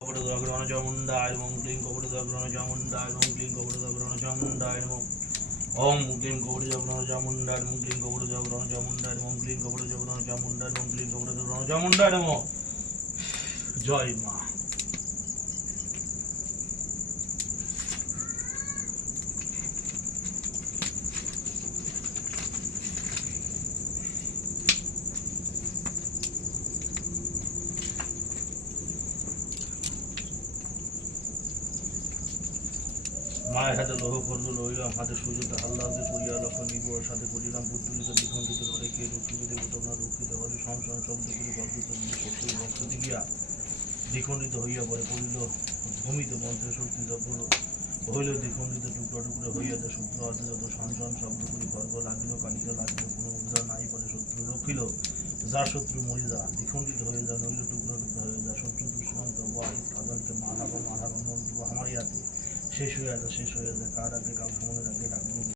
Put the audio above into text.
কপটগ্রহণ চামুণ্ডায় নমঃ ক্লিং কপটগ্রহণ চামুণ্ডায় নমঃ ক্লিং কপটগ্রহণ চামুণ্ডায় নমঃ, ওম ক্লিং কপটগ্রহণ চামুণ্ডায় নমঃ ক্লিং কপটগ্রহণ চামুণ্ডায় নমঃ ক্লিং কপটগ্রহণ চামুণ্ডায় নমঃ ক্লিং কপটগ্রহণ চামুণ্ডায় নমঃ। জয় মা। মায়ের হাতে লৌহ খর্গ লইলাম, হাতে সূর্যতে হাল্লাতে করিয়া লক্ষ্য নিগুয়ার সাথে করিলাম পুত্রিত দ্বিখণ্ডিত ধরে কে রক্ষিত দেবতা রক্ষিত হরে সংসার শব্দ করে গর্বিত শক্তি ভক্ত দিবিয়া দ্বিখণ্ডিত হইয়া পরে পড়িল, ভূমিতে মন্ত্রে শক্তি যজ্ঞ হইল, দ্বিখণ্ডিত টুকরা টুকরা হইয়া যে শত্রু হাতে যত সংসার শব্দ করি গর্ব লাগিল, কালিতে লাগিল, কোনো উদ্ধার নাই, পরে শত্রু রক্ষিল, যা শত্রু মরি যা দ্বিখণ্ডিত হয়ে যা নইল, টুকরা টুকরা হয়ে যা শত্রু দুষ্মন্ত ওয়াইস কাজলকে মারা বা মারা বা মন্ত্র, আমার ইয়াতে। শেষ হয়ে যায় শেষ হয়ে যায় তার আগে কাল সময়ের আগে ডাকবো।